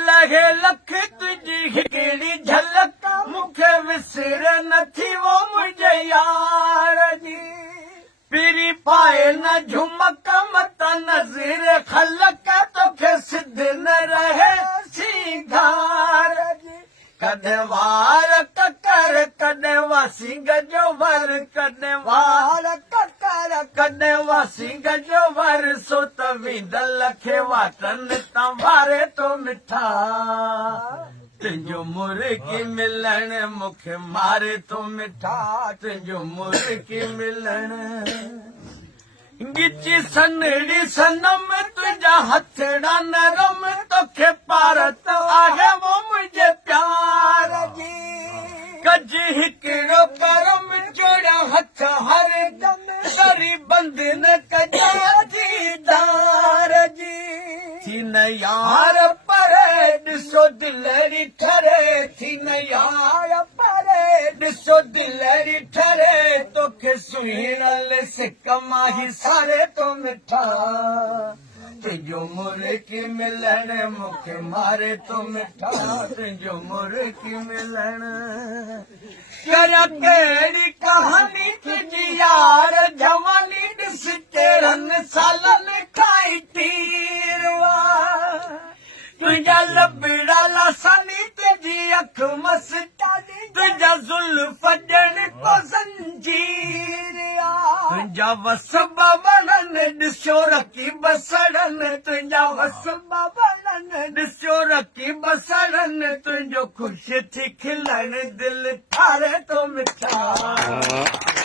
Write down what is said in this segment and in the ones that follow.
लहे लख तुझी हिकिड़ी झलक मूंखे विसर नथी वो मुंहिंजे यार जी पीरी पाए न झुमक मत नज़ीर खलक तोखे सिध न रहे सींगार जी कॾहिं वार ककर कॾहिं वासी गजो वर कॾहिं वार ककर कॾहिं वासी गजो वर सो त विदल खे वाटनि तां वारे तो मिठा तुंहिंजो मुर्गी मिलण मूंखे मारे तो मिठा तुंहिंजो मुर्गी मिलण गिची सनड़ी सनम तुझा हथड़ा नरम तोखे पारत आहे वो मुझे प्यार जी कज हिकिड़ो करम जोड़ा हथ हर दम करी बंद न कजा दीदार जी थी न यार पर ॾिसो दिलरी ठरे थी न यार पर ॾिसो दिलरी ठरे तोखे सुहिणल सिक माही सारे तो मिठा तुंहिंजो मुर्गी मिलण मूंखे मारे तो मिठा तुंहिंजो मुर्गी मिलण कहिड़ा कहिड़ी कहानी तुंहिंजी यार जवानी ॾिस केरनि सालनि खाई तीरवा तुझा लबड़ा लासानी तुझी अख मस्तानी तुझा जुल्फ ॼण को ज़ंजीर तुझा वसब वणन ॾिसो रखी बसड़न तुझा वसब वणन ॾिसो रखी बसड़न तुंहिंजो ख़ुशि थी खिलण दिल ठारे तो मिठा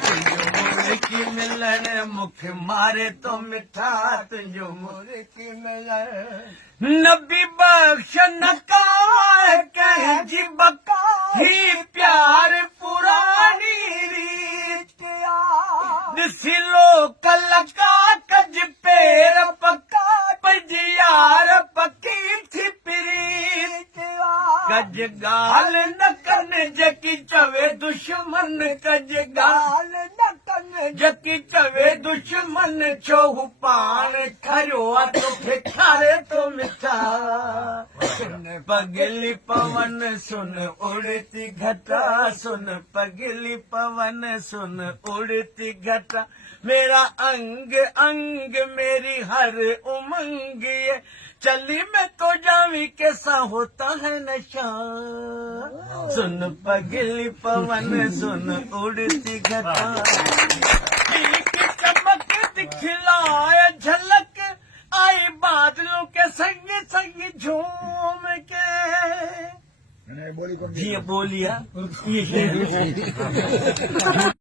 तुंहिंजो मुर्गी मिलण मूंखे मारे तो मिठा तुंहिंजो मुर्गी मिलण नबी बख्श नकार कंहिंजी बका ही प्यार पुरानी रीत ॾिसी लो कलका कज पेर पका पंहिंजी यार पकी थी प्रीत कज ॻाल्हि न कनि जेकी चवे दुश्मन कज ॻाल्हि न कनि जेकी चवे दुश्मन छो हू पाण खरियो आहे तोखे खारे तो मिठा सुन पगली पवन सुन उड़ती घटा सुन पगली पवन सुन उड़ती घटा मेरा अंग अंग मेरी हर उमंग ये चली मैं तो जावी कैसा होता है नशा सुन पगली पवन सुन उड़ती घटा चमक दिखलाए झलक आई बादलों के संग संग झूम के जी बोलिया